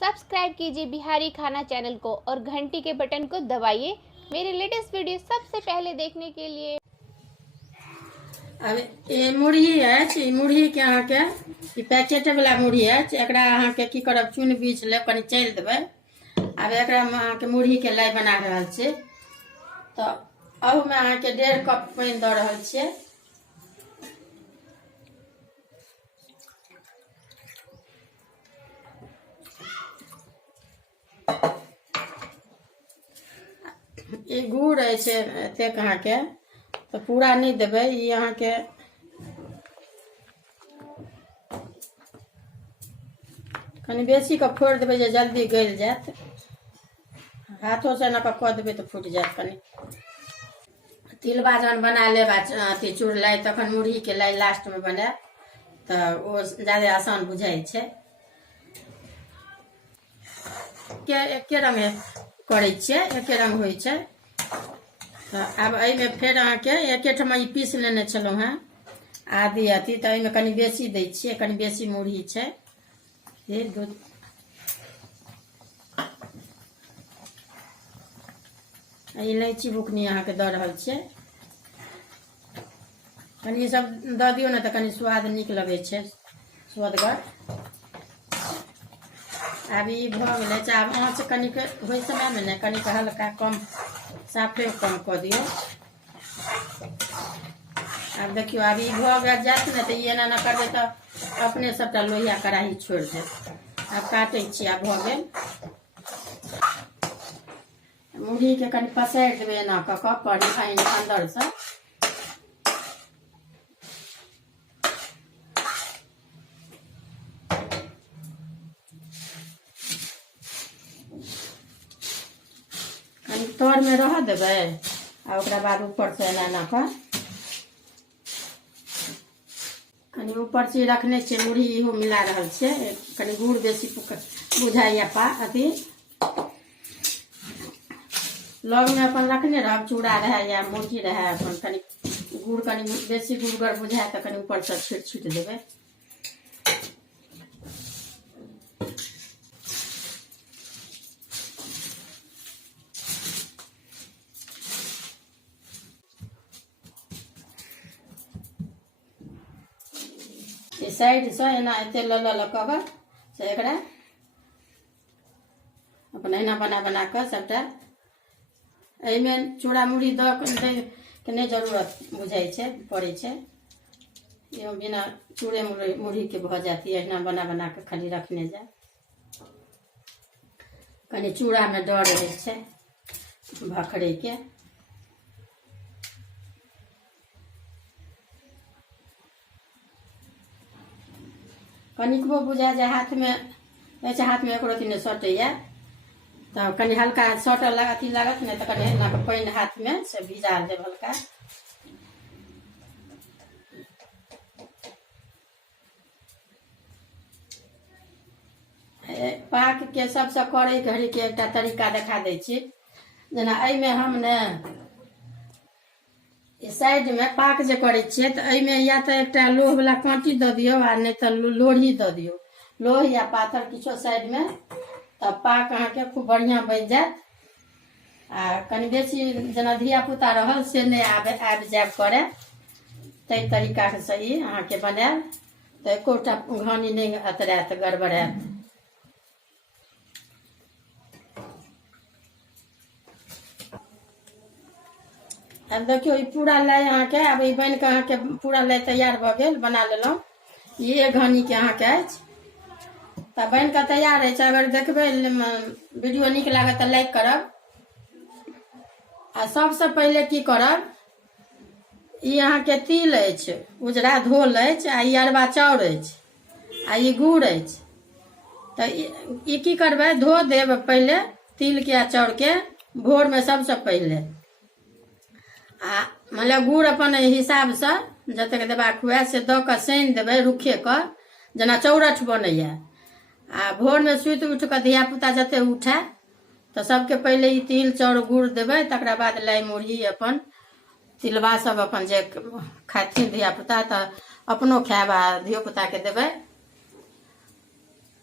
Subscribe कीजिए बिहारी खाना channel को और घंटी के बटन को दबाइए मेरे लेटेस्ट वीडियो सबसे पहले देखने के लिए। अब ये मुरही है, मुरही के अहाँ के पैकेट वाला मुरही है, एकरा अहाँ के की करब, चुन बीछ ले कनी चल देबै। अब एकरा में अहाँ के मुरही के लाई बना रहल छी, तो अब में अहाँ के 1.5 कप पानी द रहल छी। ये गुड़ है एतेक अहाँ के तो पूरा नहीं देबै, ये अहाँ के कनी बेसी के फोड़ देबै जे जल्दी गल जात। हाथों से ना कऽ देबै तो फूट जात। कनी तिलबा जहन बना लेब अथी चूड़ लाई, तखन मुरही के लाई लास्ट में बनाए तो वो ज्यादा आसान बुझाई छै। एके रंग करै छियै, एके रंग होइ छै। तो अब में फिर अहाँ के एके ठमा पीस लेने छलौं हैं आदि अथी, तो में कनी बेसी दै छियै, कनी बेसी मुरही छै। फिर दूध इलायची बुकनी अहाँ के दऽ रहल छियै। कनी ये सब दऽ दियौ ने तो कनी स्वाद नीक लगै छै, स्वदगर। अब ये भऽ गेलै, आब आँच कनी होय समय में ने कनी हल्का कम, साफे कम कऽ दियौ। अब देखियो, अब ये भऽ गया जात ने, तो ये ना करबै तो अपने सबटा लोहिया कढ़ाई छोड़ देत। अब काटै छी, आब भऽ गेल। मुरही के कनी पसारि देबै एना कऽ कऽ पानि अंदर से। कनी तर में रह देबै आ ओकरा बाद ऊपर से एना कऽ कनी ऊपर से रखने छियै। मुरही इहो मिला रहल छियै, कनी गुड़ बेसी बुझाइया अथी लग में अपन रखने रहब, चूड़ा रहे या मुरही रहे, अपन कनी गुड़ कनी बेसी गुड़गर बुझाए तो कनी ऊपर से छीट देबै। साइड से एना एते ल कऽ से एकरा अपन एना बना बना कऽ सबटा में चूड़ा मुरही दऽ के नहीं जरूरत बुझाई छै, पड़े छै। ये बिना चूड़े मुरही के भऽ जाती है, एना बना बना के खाली रखने जाए। कनी चूड़ा में डर रहे छै भखरे के। कनिकबो बुझा जाए हाथ में, ऐसे हाथ में एको रती नहीं सटैया, तो कनी हल्का सटल अथी लागत नहीं तो कनी एना के पानि हाथ में से भिजा देब हल्का। पाक के सबसे करे घड़ी के एक तरीका देखा दै छी। जेना में हम ने साइड में पाक जे करे छियै तो में या तो एक लोह वाला कांटी दऽ दियौ आ नहीं तो लोढ़ी दऽ दियौ, लोह या पाथर किछो साइड में, तब पाक अहाँ के खूब बढ़िया बन जात। आ कनी बेसी जना धिया पुता रहल से नहीं आबि जाब करे, तै तरीका से सही अहाँ के बनाएब तो एकोटा घानी नहीं अतरात गड़बड़ात। अब देखियो ये पूरा लाई अहाँ के, अब ये बन के अहाँ के पूरा लाई तैयार भ गेल, बना लेलौं। ये घानी के अहाँ के अछि, तब बन के तैयार है। अगर देखबै वीडियो नीक लागत तो लाइक करब। आ सबसे पहले की करब, ये अहाँ के तिल अछि उजरा धोल अछि, आ ये अरबा चाउर अछि, आ ये गुड़ अछि। तो ये की करबै, धो देब पहले तिल के आ चाउर के भोर में सबसे पहले। आ मतलब गुड़ अपन हिसाब से जतेक देबाक हुए से दऽ कऽ सानि देबै रुखे कऽ, जेना चौरठ बनैया। आ भोर में सुति उठ के धिया पुता जते उठे तो सबके पहले ये तिल चाउर गुड़ देबै, तकरा बाद लाई मुरही अपन तिलबा सब अपन जे खाथिन धिया पुता तो अपनो खाएब आ धियो पुता के देबै।